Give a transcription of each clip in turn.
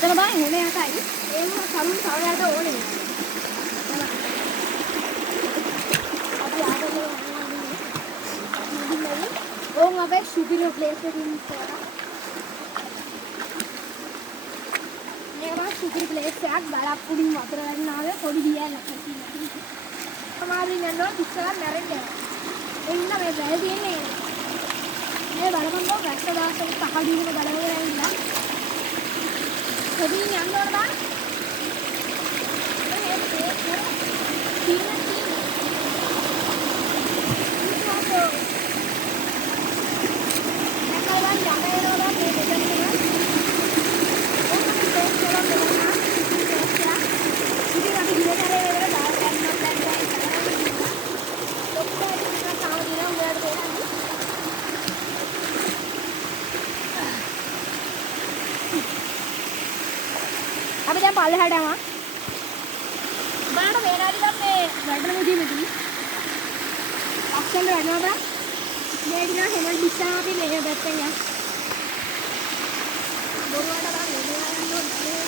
මෙතන බා එහෙම යකයි. ඒම කරුණ සවයට ඕනේ. අපි ආවද ඕන් අපේ සුපිරියර් ප්ලේස් එකකින් ඉස්සරහ. මේක සුපිරි ප්ලේස් එකක් ගලක් උඩින් වතුර වැටෙනාවේ පොඩි දියයක් තියෙනවා. සමහරින් යනවා ඉස්සරහ මැරෙන්නේ. ඒ ඉන්න මේ වැල් තියෙන්නේ. මේ බලපංකෝ වැස්ස දාසෙ පහදින බලවල ඇවිල්ලා. කොටින් යන්න ඕන බා. අපි දැන් පල්ලෙහාට යනවා. බලන්න වේලාවේදී දැන් මේ වැඩන මුදීමේදී අක්ෂර වැඩනවා බා. මේ දින හැමෝම දිස්සා අපි මේ පැත්තෙන් යන්න. බොරුවට බා මෙහෙම යන්න ඕනේ.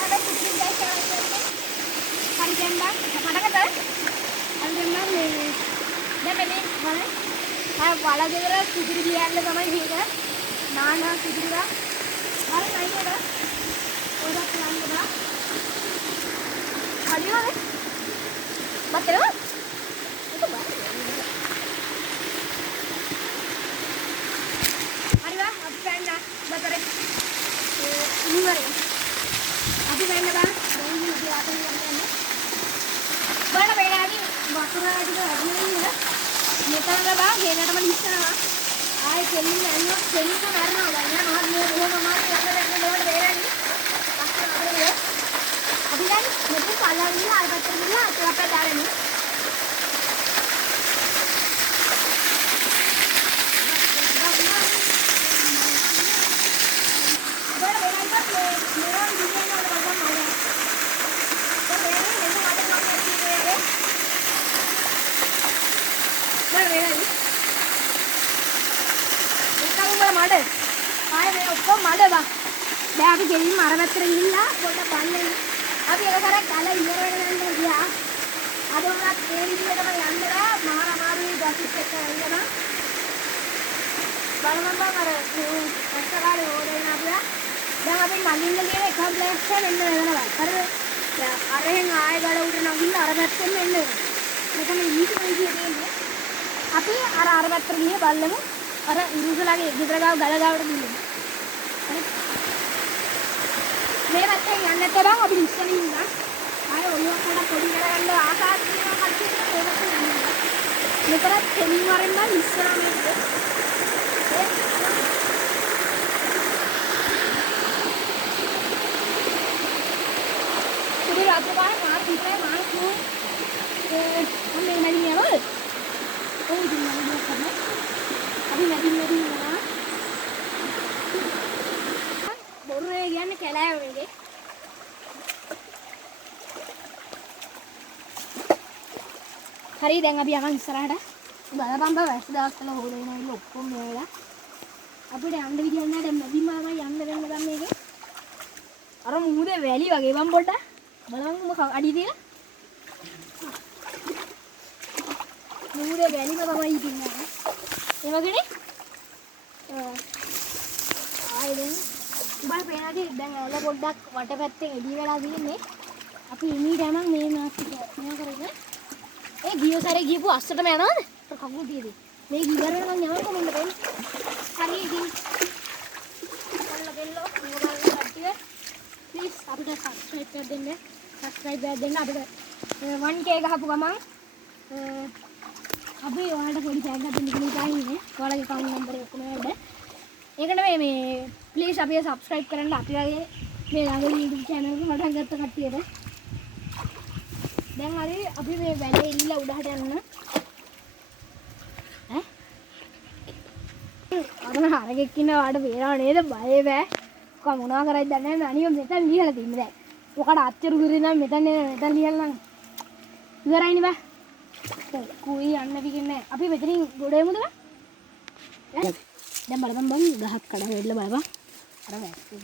හරි පුදුම දෙයක් කරන්නේ. හරි දැන් බා මඩකට. හරි දැන් බා මේ දැන් මේ වල වල ගෙදර සුපිරි දියන්න තමයි මේක. නානා සුපිරිලා හරි නයිද? ඔරක් නංගලා. හරියනේ. බතරව? ඒක බා. හරිවා අපි ගන්න බතරේ. ඉනිවරේ. අපි ගන්න බා. දැන් ඉතින් අපි යන්නේ. බලන්න වෙලාවදී වතුර ටික වැඩි වෙනවා. මෙතන බා ගෙනටම ඉස්සනවා. ආයෙ කෙලින් යනවා කෙලින්ම මරනවා දැන් මහත් මේ බොහොම මාත් යන්න දෙන්න ඕනේ බේරන්නේ අපි දැන් මෙතන පල්ලා ගිහලා ආයෙ පැත්තට ගිහලා අපේ දාරන්නේ මඩ ආයේ මේ ඔක්කොම මඩ බා දැන් අපි ගෙලින්ම අර පැත්තට ගිහිල්ලා පොඩ්ඩක් බලන්න අපි එක කරක් ගාලා ඉවර වෙන යන්න ගියා අද උනත් ඒ විදිහටම යන්නලා මාර අමාරුයි ගසිත් එක්ක යන්න බලමු බං අර අස්සකාරේ ඕඩේන අපිලා දැන් අපි මගින්න කියන එක ප්ලේස් එක වෙන්න වෙනවා හරිද අරහෙන් ආයෙ ගල උඩ නගින්න අර පැත්තෙන් එන්න මෙතන ඊට විදිහට තියෙන්නේ අපි අර පැත්තට ගිහින් බලමු අර ඉරුසලාගේ ගෙදර ගාව ගල ගාවට ගිහින් හරි මේ පැත්තෙන් යන්න නැත්නම් බං අපි ඉස්සෙල්ලා ඉන්න ආයෙ ඔළුවක් හදලා පොඩි කරගන්න ආකාර තියෙනවා කට්ටිය ඒකට යන්න මෙතන තෙමින් වරෙන් බං ඉස්සරහ මේක ඉතින් රාත්‍රී පාර මාත් ඉතේ මාත් මේ නැගින් යනවා ඔය ඉතින් නේද කරන්නේ අපි නැගින් යනවා බොරුවේ කියන්නේ කැලෑව මේකේ හරි දැන් අපි යනවා ඉස්සරහට බලපන් බා වැස්ස දවස්වල හොරේනවා ඉන්න ඔක්කොම මේලා අපිට යන්න විදියක් නැහැ දැන් නැදින්ම තමයි යන්න වෙන්න දැන් මේකේ අර මුහුදේ වැලි වගේ බම් පොඩ්ඩක් බලන්න මොකක් අඩිය තියලා මුහුදේ වැලිම තමයි ඉතින්නේ ඒ වගේනේ ආයෙත් උඹලා පේනවාද දැන් ඇල පොඩ්ඩක් වටපැත්තෙන් එදී වෙලා තියෙන්නේ අපි ඉමීට යමන් මේ මාස්ටික මෙයා කරගෙන ඒ ගිය සැරේ ගියපු අස්සටම යනවාද කකුල් තියදී මේ ගියරන මං යනවා කොහෙන්ද වෙන්නේ හරි ඉතින් ඔන්න බෙල්ලෝ මොකක්ද කට්ටිය ප්ලීස් අපිට සබ්ස්ක්‍රයිබ් කර දෙන්න සබ්ස්ක්‍රයිබ් එකක් දෙන්න අපිට 1k ගහපු ගමන් අපි ඔයාලට පොඩි ටැග් එකක් දෙන්න කියලා ඉන්නේ ඔයාලගේ account number එක කොහමද ඒකට මේ ප්ලීස් අපිව සබ්ස්ක්‍රයිබ් කරන්න අපි වගේ මේ ළඟදී YouTube channel එක පටන් ගත්ත කට්ටියට දැන් හරි අපි මේ වැලේ ඉල්ලලා උඩහට යන්න අරන හරකෙක් ඉන්න වාට පේනව නේද බය බෑ කොහොම මොනවා කරයිද දන්නේ නැහැ අනිව මෙතන ලියලා තින්නේ දැන් ඔකට අච්චර ගිරින් නම් මෙතන ලියලා නම් ඉවරයිනේ බෑ කුයි යන්න පිටින්නේ අපි මෙතනින් ගොඩ යමුද බෑ දැන් බලපන් බං ගහක් කඩ වෙන්න බලපන් අර වැක්කේ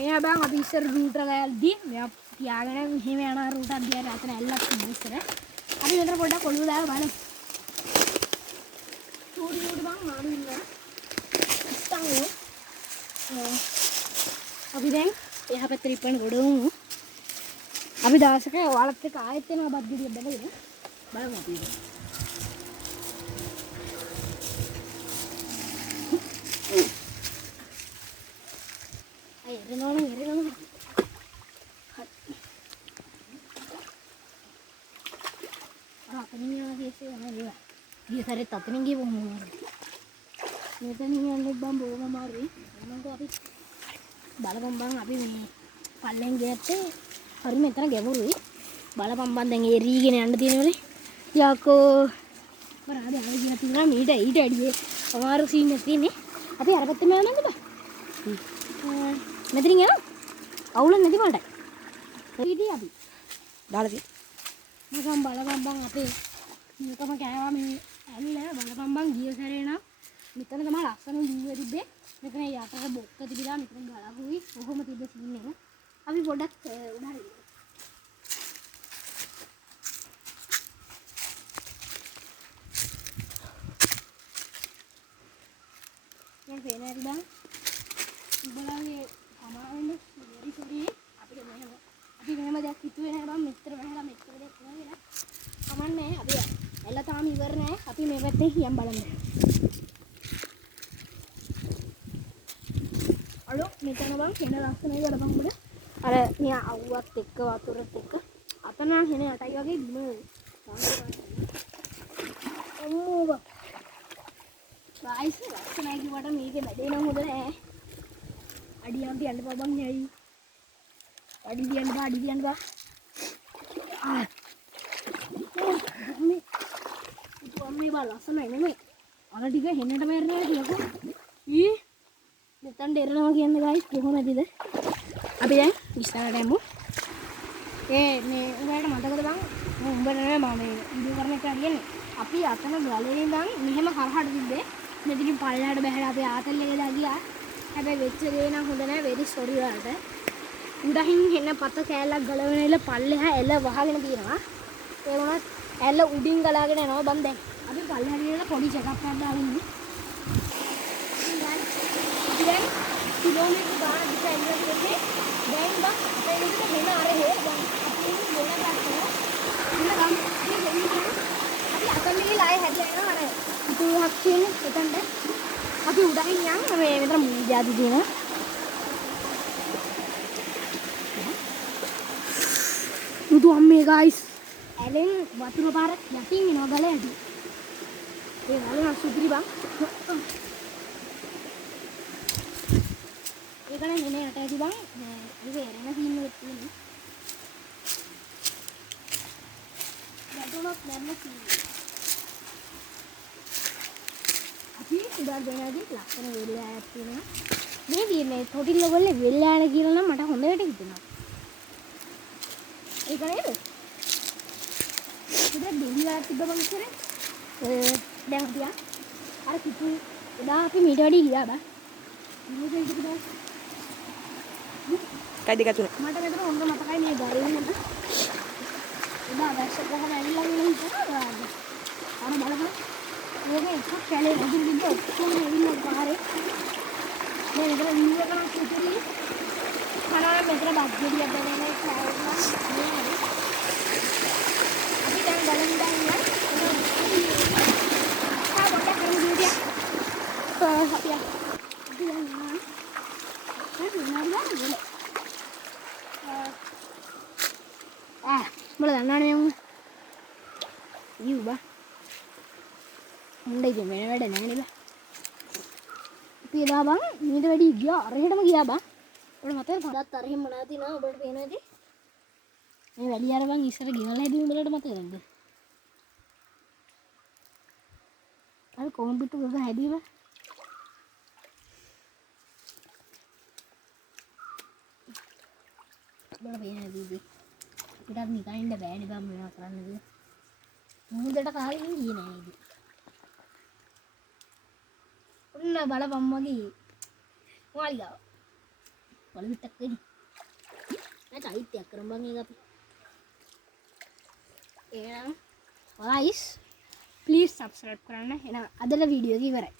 මෙයා බං අපි ඉස්සර රූට් එක යද්දී මෙයා තියාගෙන මෙහෙම යන රූට් එක දිහා අතන ඇල්ලක් තිබුණා ඉස්සර. අපි මෙතන පොඩ්ඩක් ඔළුව දාලා බලමු. චූටි බං මාරු ඉන්නවා. ඉස්සන් අපි දැන් එහා පැත්තට ඉපන්න ගොඩවමු. අපි දවසක ඔයාලත් එක්ක ආයෙත් එනවා බත් ගෙඩියක් බැලගෙන බලමු අපි. එරෙනවා. අතනින් යන කේසේ යනවා. ගිය සැරේත් අතනින් ගිහුවම මොනවද? මෙතනින් යන්නේ බම් බොම මාරුයි. මම අපි බලපන් බං අපි මේ පල්ලෙන් ගියත් හරි මෙතන ගැඹුරුයි. බලපන් බං දැන් ඒ රීගෙන යන්න තියෙනවනේ. යකෝ පරාද ආයෙ ගියා තියනවා මීට ඊට ඇඩියේ අමාරු සීන් එකක් තියෙන්නේ. අපි අර පැත්තෙම යන්නද බං? මෙතනින් යනවා. අවුල නැති මට. ඊටි අපි දාලා තියෙන. මම බලපන් බං අපේ මේකම කෑවා මේ ඇල්ල බලපන් බං ගිය සැරේ නම් මෙතන තමයි ලස්සන වීඩියෝ තිබ්බේ. මෙතන යටට බොක්ක තිබිලා මෙතන ගලකුයි කොහොම තිබ්බ සීන් එක. අපි පොඩ්ඩක් උඩ හරි. මම පේන්නේ බං. උඹලාගේ අමාරුනේ very sorry අපි මෙහෙම දෙයක් හිතුවේ නෑ බං මෙච්චර වැහලා මෙච්චර දෙයක් නෑ කමන්නේ අපි එල්ල තාම ඉවර නෑ අපි මේ පැත්තේ යම් බලමු අලෝ මෙතන බං කෙන ලස්සනයි බලපන් උඹට අර නියා අවුවත් එක්ක වතුරත් එක්ක අතන හෙන යටයි වගේ බිම අම්මෝ බං ගයිස් ලස්සනයි කිව්වට මේකේ වැඩේ නම් හොඳ නෑ අඩියක් තියන්න බබන් යයි අඩි තියන්න බා මේ බා ලස්සනයි නෙමෙයි අර ටික හෙන්නට මැරෙනවා කියකෝ ඊ මෙතන දෙරනවා කියන්නේ ගයිස් කොහොමදද අපි දැන් ඉස්සරහට යමු මේ උඹට මතකද බං උඹට නෙමෙයි මම මේ වීඩියෝ කරන එක කියන්නේ අපි අතන ගලේ ඉඳන් මෙහෙම කරහට තිබ්බේ මෙතනින් පල්ලෙහාට බහැලා අපි ආතල් එකේ ගියා හැබැයි වෙච්ච දේ නම් හොඳ නෑ වෙරි සෝරි වලට උඩහින් හෙන්න පත කෑල්ලක් ගලවන එල පල්ලෙහා එල වහගෙන තියෙනවා ඒ වුණත් ඇල්ල උඩින් ගලාගෙන යනවා බම් දැන් අපි පල්ලෙහාට ගිහලා පොඩි චෙක් අප් එකක් දාගෙන ඉන්නේ දැන් කිලෝමීටර් ගානක් දිහා එන්න තියෙන්නේ දැන් බම් අපේ විදිහට හෙන අර හේ බම් අපි වෙන පැත්තට ඉන්න ගම් අපි අතන ගිහලා ආයෙ හැදලා යනවා අර ඉතුරුක් තියෙන්නේ එතනට අපි උඩහින් යන් මේ මෙතන මීඩියාදි දිනවා මුතු අම්මේ ගයිස් ඇලෙන් වතුර පාර යටින් එනවා ගල ඇටි ඒ වල සුපිරි බං ඒකනේ මෙනේ යට ඇති බං ඒක එරෙන සීන් එකක් තියෙනවා බඩොනක් නැන්න සීන් අපි උඩට දෙනාදී ලක්ෂණ වෙල්ලායක් තියෙනවා මේ දිනේ තොටිල්ල වල වෙල්ලාන කියලා නම් මට හොඳට හිතෙනවා ඒක නේද? ඉතින් දෙවිලා තිබ්බ මං ඉස්සරේ දැන් අපි අර කිතු එදා අපි මීට වැඩි ගියා බා. මොකද ඒක දැන් කයි දෙක තුන මට මෙතන හොඳ මතකයි මේ ගාරේ නේද? එදා වැස්ස කොහම ඇවිල්ලා ඉන්න හිතනවා. අර බලන්න. මේක එකක් කැලේ වදින්න ඉන්න ඔක්කොම ඇවිල්ලා පාරේ. මේ මෙතන වීඩියෝ කරන් සිටින්නේ කනවා මෙතන බත් ගෙඩියක් බැලගෙන ඉන්නවා. අපි දැන් බලමු දැන් පොඩ්ඩක් කරමු ඩියුටිය. අපි යනවා. හරි නේද? මොකද දන්නවනේ මම. ඊ බා. හොඳයි වෙන වැඩ නැහැ නේද? අපි එදා බං ඊට වැඩි ගියා අරහෙටම ගියා බං. ඔබට මතකද? පදත් අරහෙම මොනවද තියෙනවද ඔබට පේනවද? මේ වැඩි අර බං ඉස්සර ගෙවල් හැදුවේ උඹලට මතකද නැද්ද? අර කොම්පියුටර් ගහ හැදුවේ බං. ඔබට පේනවද ඉතින්? අපිට නිකන් ඉන්න බෑනේ බං මේවා කරන්නද? මුහුදට කාලෙකින් ගියේ නෑ ඉතින්. ඔන්න බලපන් මගේ මාලිගාව. බලවිටක් වෙයි. නැත අයිතියක් කරමු බං ඒක අපි. එහෙනම් guys please subscribe කරන්න. එහෙනම් අදට වීඩියෝ එක ඉවරයි.